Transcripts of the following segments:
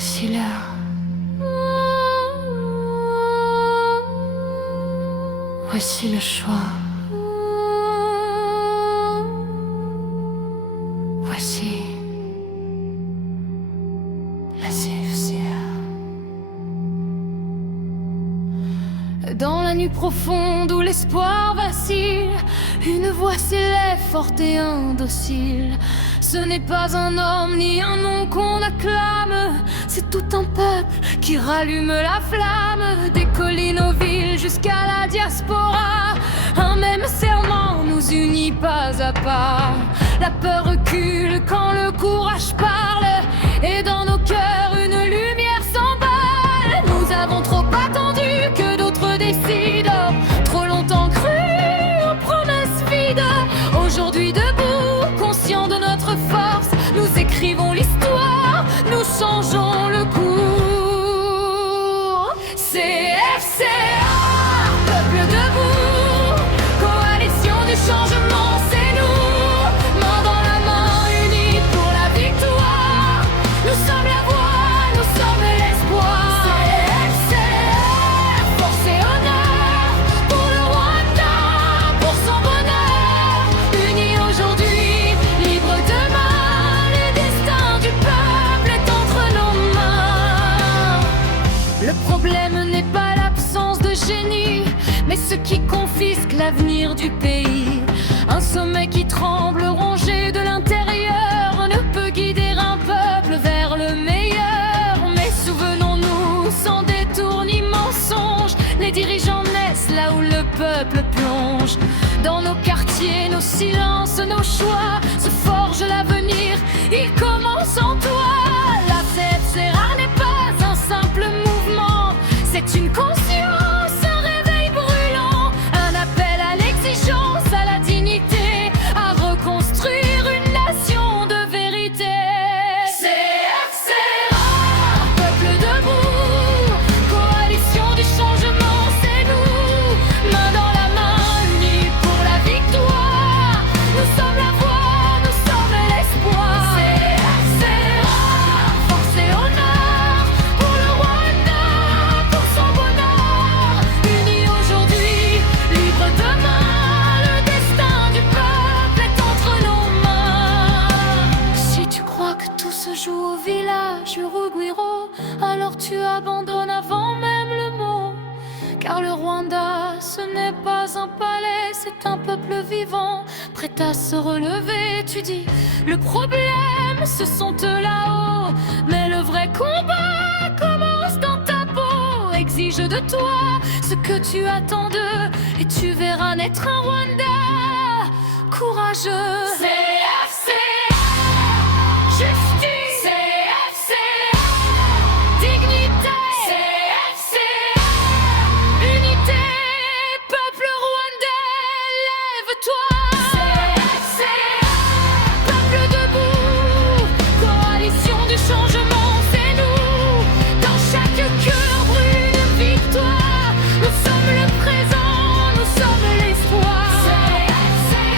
Voici l'heure. Voici le choix. Voici la CFCA. Dans la nuit profonde où l'espoir vacille, une voix s'élève forte et indocile. Ce n'est pas un homme ni un nom qu'on acclame, c'est tout un peuple qui rallume la flamme. Des collines aux villes jusqu'à la diaspora, un même serment nous unit pas à pas. La peur recule quand le courage parle, et dans nos cœurs une lumière s'emballe. Nous avons trop attendu que d'autres décident, trop longtemps cru aux promesses vides. Aujourd'hui debout, conscients de notre force, nous écrivons l'histoire, nous changeons le cours. CFCA, peuple debout, coalition du changement, c'est nous. Main dans la main, unis pour la victoire. Nous sommes la voix, nous sommes l'espoir. CFCA, force et honneur pour le Rwanda, pour son bonheur. Unis aujourd'hui, libres demain, le destin du peuple est entre nos mains. Le problème n'est pas l'absence de génie, mais ce qui confisque l'avenir du pays. Un sommet qui tremble, rongé de l'intérieur, ne peut guider un peuple vers le meilleur. Mais souvenons-nous, sans détour ni mensonge, les dirigeants naissent là où le peuple plonge. Dans nos quartiers, nos silences, nos choix se forgent l'avenir, il commence en toi. La CFCA n'est pas un simple mouvement, c'est une conscience, un réveil brûlant, un appel à l'exigence, à la dignité, à reconstruire une nation de vérité. CFCA, peuple debout, coalition du changement, c'est nous. Main dans la main, unis pour la victoire. Nous sommes la voix, nous sommes l'espoir. CFCA, force et honneur pour le Rwanda, pour son bonheur. Unis aujourd'hui, libres demain, le destin du peuple est entre nos mains. Si tu crois que tout se joue au village Urugwiro, alors tu abandonnes avant même le mot. Car le Rwanda, ce n'est pas un palais, c'est un peuple vivant, prêt à se relever. Tu dis, le problème, ce sont eux là-haut, mais le vrai combat commence dans ta peau. Exige de toi ce que tu attends d'eux, et tu verras naître un Rwanda courageux. CFCA, justice. CFCA, dignité. CFCA, unité. Peuple rwandais, lève-toi. CFCA, peuple debout, coalition du changement, c'est nous. Dans chaque cœur brûle une victoire. Nous sommes le présent, nous sommes l'espoir. CFCA,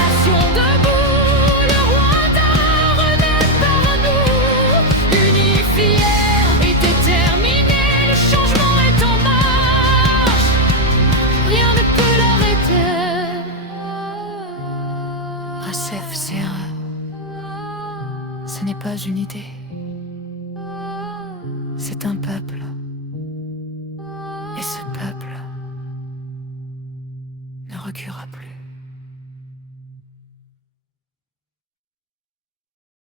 nation debout, le Rwanda renaît par nous. Unis, fiers et déterminés, le changement est en marche. Rien ne peut l'arrêter. La CFCA, ce n'est pas une idée, c'est un peuple. Et ce peuple ne reculera plus.